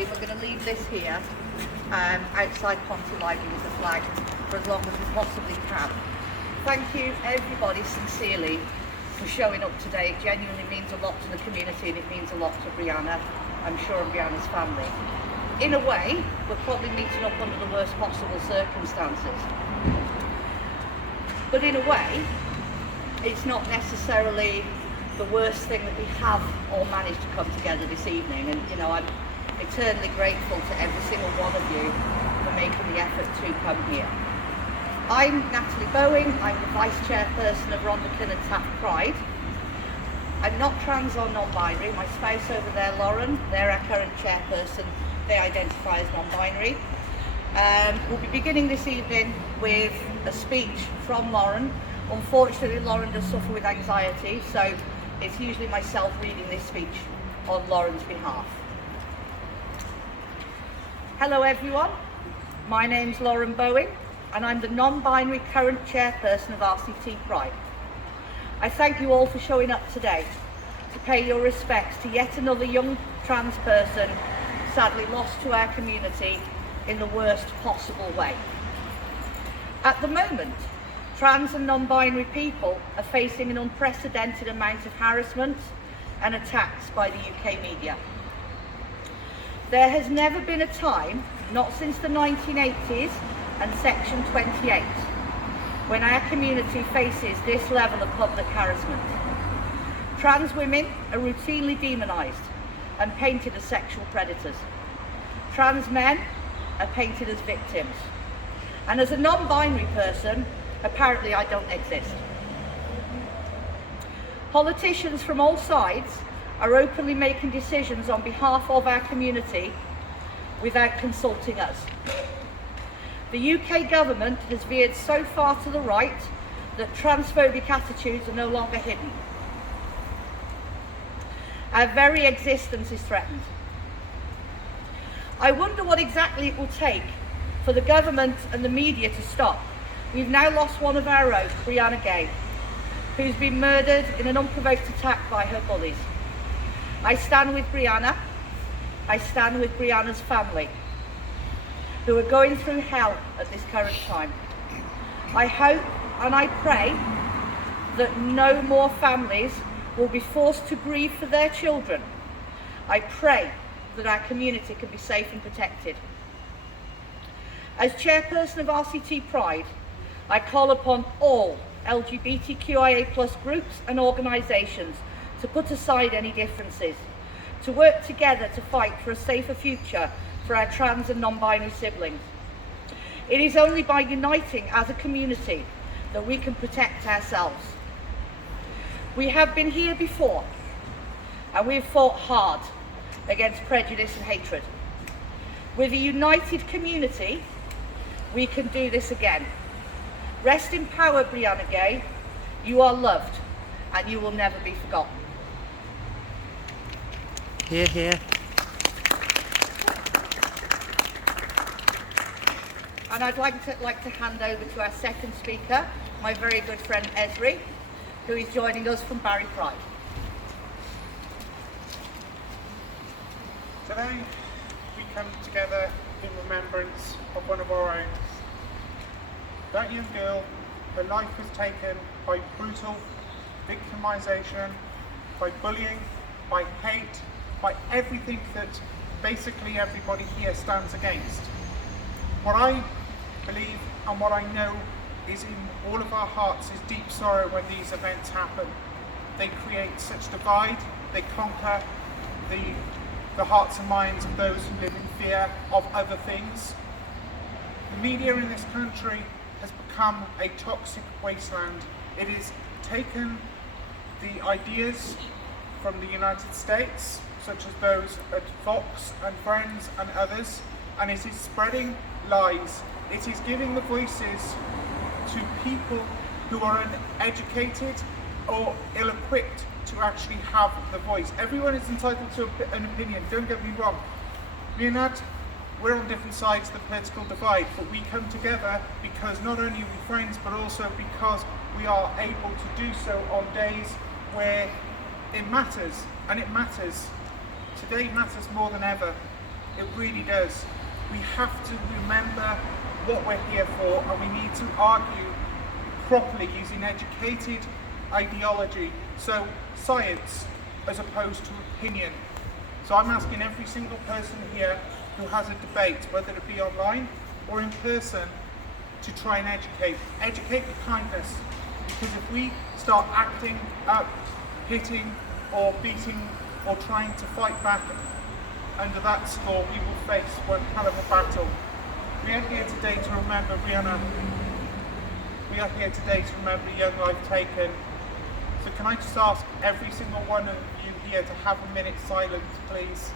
saying, we're going to leave this here outside Pontypridd Library with the flag for as long as we possibly can. Thank you everybody sincerely for showing up today. It genuinely means a lot to the community, and it means a lot to Brianna, I'm sure, and Brianna's family. In a way, we're probably meeting up under the worst possible circumstances. But in a way, it's not necessarily the worst thing that we have all managed to come together this evening. And you know, I'm eternally grateful to every single one of you for making the effort to come here. I'm Natalie Bowen, I'm the Vice Chairperson of Warrington and Taft Pride. I'm not trans or non-binary. My spouse over there, Lauren, they're our current chairperson. They identify as non-binary. We'll be beginning this evening with a speech from Lauren. Unfortunately, Lauren does suffer with anxiety, so it's usually myself reading this speech on Lauren's behalf. Hello everyone, my name's Lauren Bowen, and I'm the non-binary current chairperson of RCTpride. I thank you all for showing up today to pay your respects to yet another young trans person sadly lost to our community in the worst possible way. At the moment, trans and non-binary people are facing an unprecedented amount of harassment and attacks by the UK media. There has never been a time, not since the 1980s and Section 28, when our community faces this level of public harassment. Trans women are routinely demonised and painted as sexual predators. Trans men are painted as victims. And as a non-binary person, apparently I don't exist. Politicians from all sides are openly making decisions on behalf of our community without consulting us. The UK government has veered so far to the right that transphobic attitudes are no longer hidden. Our very existence is threatened. I wonder what exactly it will take for the government and the media to stop. We've now lost one of our own, Brianna Ghey, who's been murdered in an unprovoked attack by her bullies. I stand with Brianna. I stand with Brianna's family, who are going through hell at this current time. I hope and I pray that no more families will be forced to grieve for their children. I pray that our community can be safe and protected. As chairperson of RCTpride, I call upon all LGBTQIA+ groups and organisations to put aside any differences, to work together to fight for a safer future for our trans and non-binary siblings. It is only by uniting as a community that we can protect ourselves. We have been here before, and we have fought hard against prejudice and hatred. With a united community, we can do this again. Rest in power, Brianna Ghey. You are loved, and you will never be forgotten. Hear, hear. And I'd like to hand over to our second speaker, my very good friend Esri, who is joining us from Barry Pride. Today, we come together in remembrance of one of our own. That young girl, her life was taken by brutal victimisation, by bullying, by hate, by everything that basically everybody here stands against. What I believe and what I know is in all of our hearts is deep sorrow when these events happen. They create such divide, they conquer the hearts and minds of those who live in fear of other things. The media in this country has become a toxic wasteland. It has taken the ideas from the United States, such as those at Fox and Friends and others, and it is spreading lies. It is giving the voices to people who are uneducated or ill-equipped to actually have the voice. Everyone is entitled to an opinion, don't get me wrong. Me and Nat, we're on different sides of the political divide, but we come together because not only are we friends, but also because we are able to do so on days where it matters, and it matters. Today matters more than ever. It really does. We have to remember what we're here for, and we need to argue properly using educated ideology, so science as opposed to opinion. So I'm asking every single person here who has a debate, whether it be online or in person, to try and educate with kindness, because if we start acting up, hitting or beating or trying to fight back under that score, we will face one hell of a battle. We are here today to remember Brianna. We are here today to remember a young life taken. So can I just ask every single one of you here to have a minute's silence, please?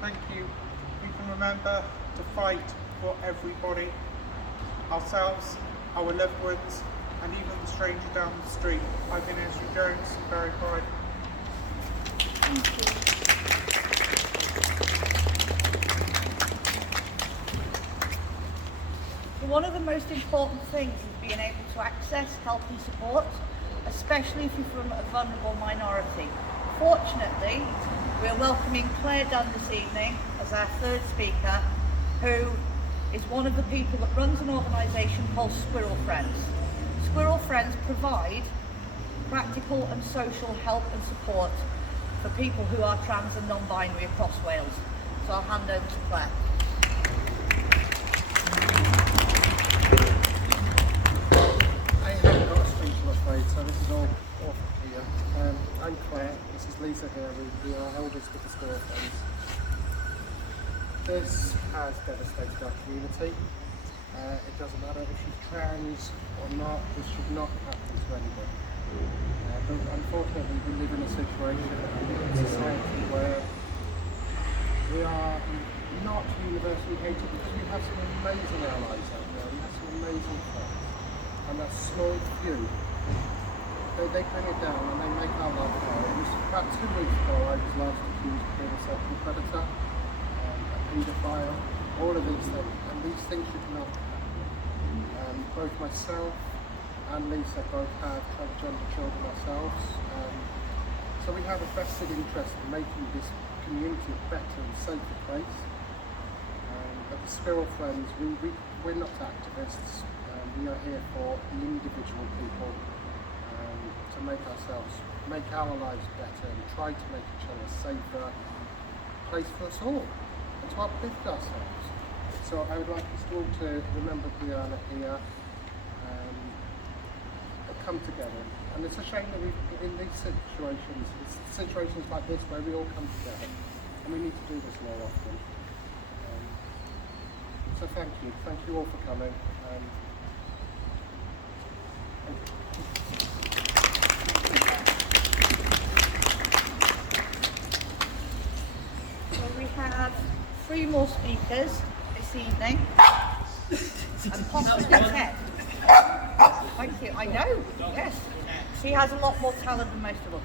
Thank you. We can remember to fight for everybody, ourselves, our loved ones, and even the stranger down the street. I've been Andrew Jones, very proud. Thank you. One of the most important things is being able to access help and support, especially if you're from a vulnerable minority. Fortunately, we're welcoming Claire Dunn this evening as our third speaker, who is one of the people that runs an organisation called Squirrel Friends. Squirrel Friends provide practical and social help and support for people who are trans and non-binary across Wales. So I'll hand over to Claire. I haven't got a speech, I'm afraid, so this is all off here. I'm Claire, this is Lisa here, we are elders with the Squirrel Friends. This has devastated our community. It doesn't matter if she's trans or not, this should not happen to anybody. But unfortunately we live in a situation in a society where we are not universally hated because we have some amazing allies out there, we have some amazing friends. And a small few, they bring it down and they make our life hard. It was about 2 weeks ago I was last accused of being a sexual predator, a paedophile, all of these things, and these things should not happen. Both myself and Lisa both have transgender children ourselves, so we have a vested interest in making this community a better and safer place. At the Squirrel Friends, we're not activists. We are here for the individual people to make our lives better and try to make each other a safer place for us all and to uplift ourselves. So I would like us all to remember Brianna here and come together. And it's a shame that in these situations like this where we all come together, and we need to do this more often. So thank you all for coming. So we have 3 more speakers this evening, and possibly 10. Thank you. I know. Yes, she has a lot more talent than most of us.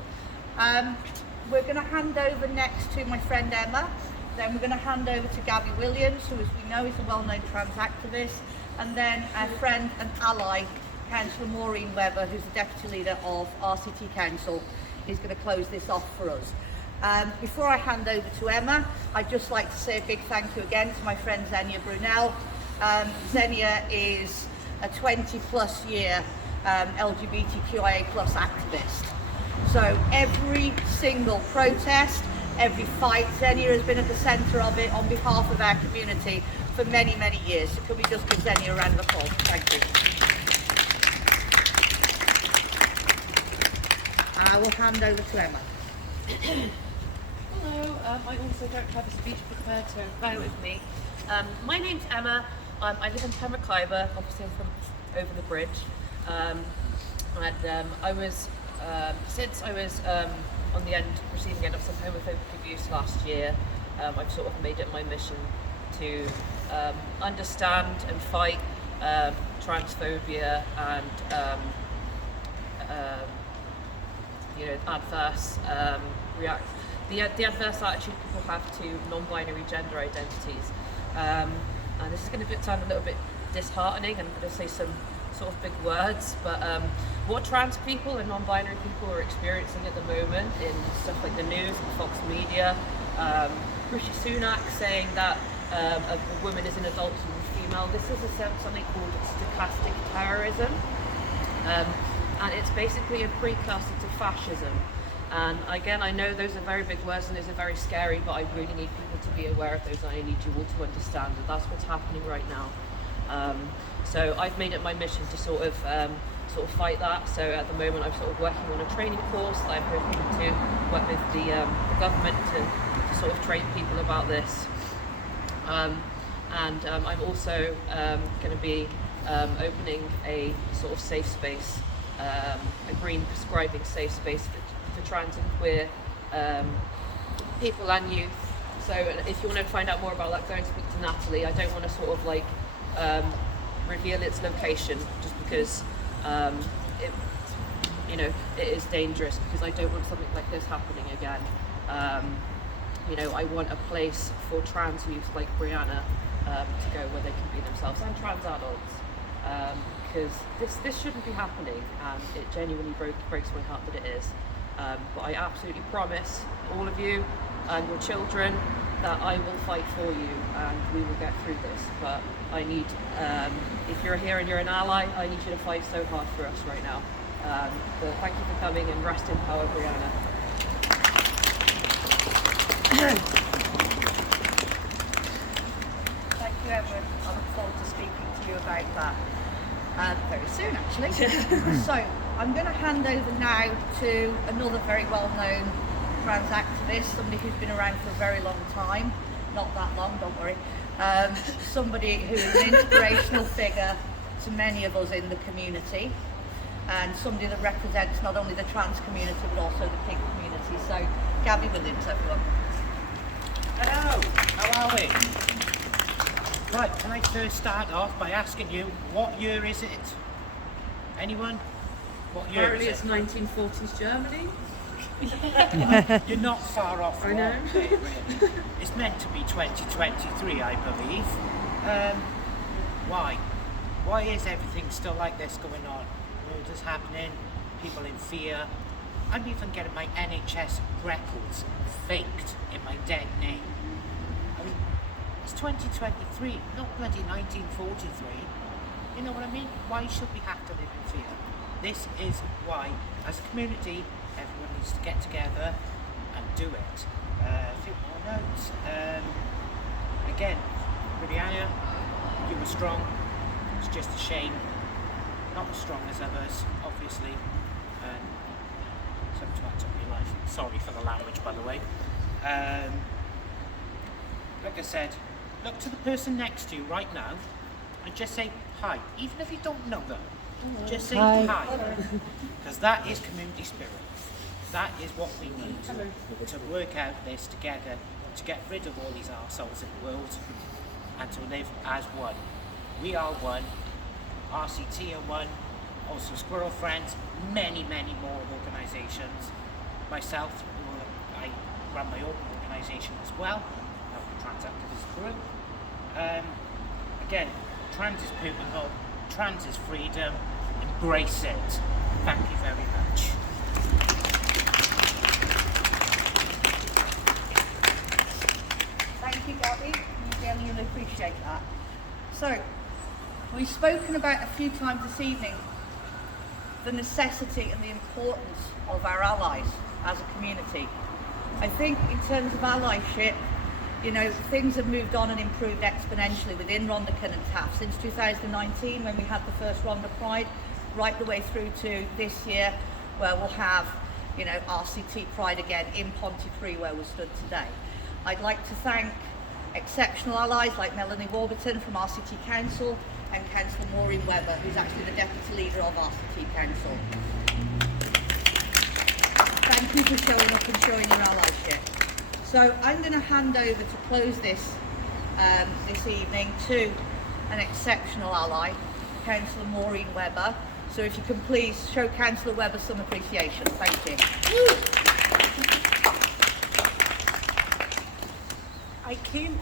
We're going to hand over next to my friend Emma. Then we're going to hand over to Gabby Williams, who, as we know, is a well-known trans activist, and then our friend and ally, Councillor Maureen Webber, who's the Deputy Leader of RCT Council, is going to close this off for us. Before I hand over to Emma, I'd just like to say a big thank you again to my friend Xenia Brunel. Xenia is a 20-plus year LGBTQIA+ activist. So every single protest, every fight, Xenia has been at the centre of it on behalf of our community for many, many years. So can we just give Xenia a round of applause? Thank you. I will hand over to Emma. Hello, I also don't have a speech prepared, so bear with me. My name's Emma. I live in Pembroke, obviously I'm from over the bridge, and I was, since I was on the receiving end of some homophobic abuse last year, I've sort of made it my mission to understand and fight transphobia and adverse the adverse attitude people have to non-binary gender identities. And this is going to sound a little bit disheartening, and I'm going to say some sort of big words, but what trans people and non-binary people are experiencing at the moment in stuff like the news and Fox Media, Rishi Sunak saying that a woman is an adult and female, this is something called stochastic terrorism, and it's basically a precursor to fascism. And again, I know those are very big words and those are very scary, but I really need people to be aware of those, and I need you all to understand that that's what's happening right now. So I've made it my mission to sort of fight that. So at the moment I'm sort of working on a training course that I'm hoping to work with the government to sort of train people about this. And I'm also going to be opening a sort of safe space, a green prescribing safe space for trans and queer people and youth. So if you want to find out more about that, go and speak to Natalie. I don't want to sort of like reveal its location just because it is dangerous, because I don't want something like this happening again. I want a place for trans youth like Brianna to go where they can be themselves, and trans adults, because this shouldn't be happening, and it genuinely breaks my heart that it is. But I absolutely promise all of you and your children that I will fight for you and we will get through this. But I need, if you're here and you're an ally, I need you to fight so hard for us right now. But thank you for coming, and rest in power, Brianna. Thank you, everyone. I look forward to speaking to you about that very soon, actually. So I'm going to hand over now to another very well-known trans activist, somebody who's been around for a very long time, not that long, don't worry, somebody who is an inspirational figure to many of us in the community, and somebody that represents not only the trans community but also the pink community. So Gabby Williams, everyone. Hello, how are we? Right, can I first start off by asking you, what year is it? Anyone? What year Apparently is it's 1940s Germany. You're not far off. I know. Really. It's meant to be 2023, I believe. Why? Why is everything still like this going on? Murders happening, people in fear. I'm even getting my NHS records faked in my dead name. I mean, it's 2023, not bloody 1943. You know what I mean? Why should we have to live in fear? This is why, as a community, everyone needs to get together and do it. A few more notes. Again, Brianna, you were strong. It's just a shame, not as strong as others, obviously. Some twat took your life. Sorry for the language, by the way. Like I said, look to the person next to you right now and just say hi, even if you don't know them. Just say hi, because that is community spirit. That is what we need to work out this together, to get rid of all these arseholes in the world and to live as one. We are one, RCT are one, also Squirrel Friends, many more organisations. Myself, I run my own organisation as well, a trans activist group. Again, trans is beautiful, trans is freedom, embrace it. Thank you very much. Thank you, Gabby. We genuinely appreciate that. So, we've spoken about a few times this evening the necessity and the importance of our allies as a community. I think in terms of allyship, things have moved on and improved exponentially within Warrington and Taff since 2019, when we had the first Rhondda Pride, right the way through to this year, where we'll have, RCTpride again in Pontypridd, where we stood today. I'd like to thank exceptional allies like Melanie Warburton from RCT Council and Councillor Maureen Webber, who's actually the Deputy Leader of RCT Council. Thank you for showing up and showing your allyship. So I'm going to hand over to close this this evening to an exceptional ally, Councillor Maureen Webber. So if you can please show Councillor Webber some appreciation. Thank you.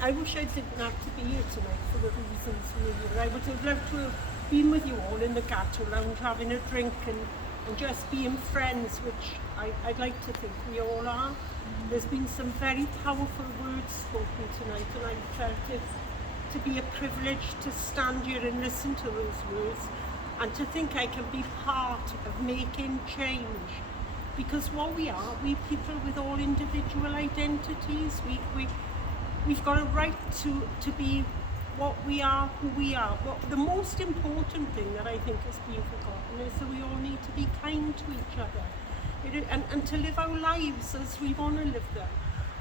I wish I didn't have to be here tonight for the reasons we were. I would have loved to have been with you all in the Gato Lounge having a drink and just being friends, which I'd like to think we all are. There's been some very powerful words spoken tonight, and I felt it to be a privilege to stand here and listen to those words, and to think I can be part of making change. Because what we are, we people with all individual identities, we've got a right to be what we are, who we are. But the most important thing that I think has been forgotten is that we all need to be kind to each other and to live our lives as we want to live them.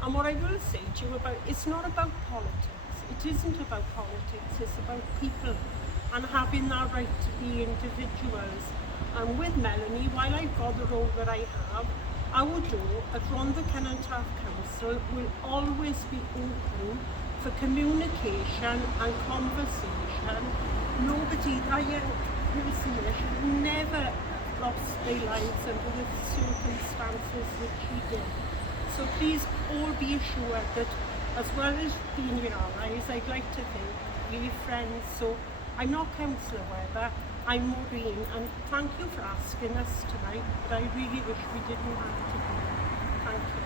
And what I will say to you about, it's not about politics. It isn't about politics, it's about people and having that right to be individuals. And with Melanie, while I've got the role that I have, our door at Rhondda Cynon Council will always be open for communication and conversation. Nobody, that young person there, should never lost their lives under the circumstances which she did. So please all be assured that as well as being your allies, I'd like to think we're friends. So I'm not Councillor Webber, I'm Maureen, and thank you for asking us tonight, but I really wish we didn't have to be. Thank you.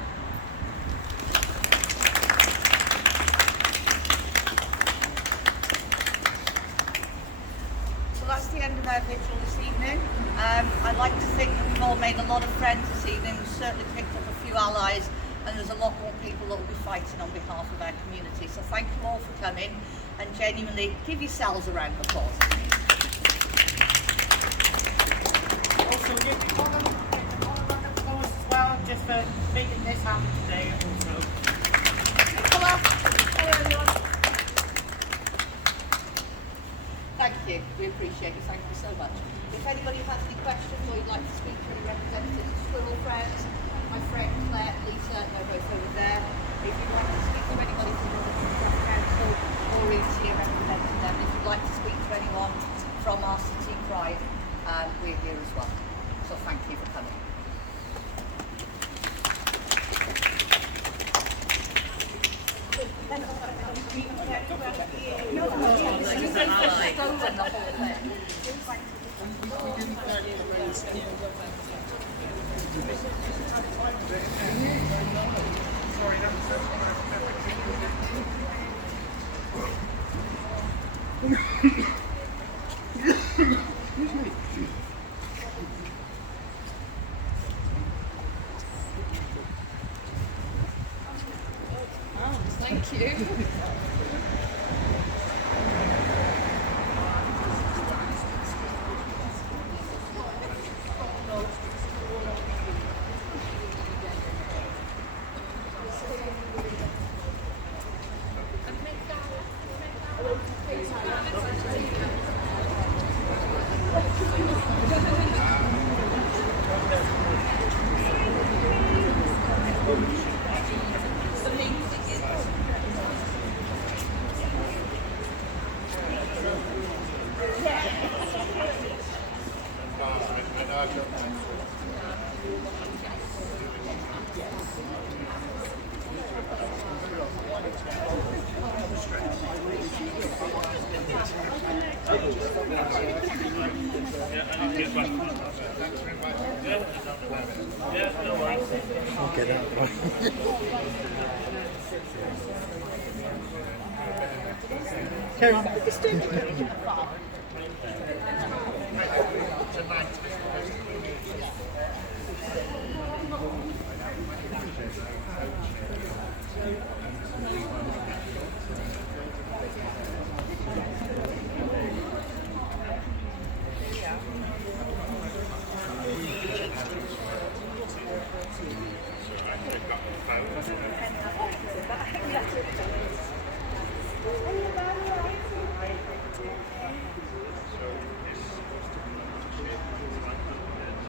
So that's the end of our vigil this evening. I'd like to think that we've all made a lot of friends this evening. We've certainly picked up a few allies, and there's a lot more people that will be fighting on behalf of our community. So thank you all for coming, and genuinely give yourselves a round of applause. Also, give all a round of applause as well, just for making this happen today also. Hello everyone. Thank you, we appreciate you, thank you so much. If anybody has any questions or you'd like to speak to any representatives of Squirrel Friends, my friend Claire, Lisa, they're both over there. If you'd like to speak to anybody from the Council or Reed's here representing them, if you'd like to speak to anyone from RCTpride, we're here as well. So thank you for coming. Thank you.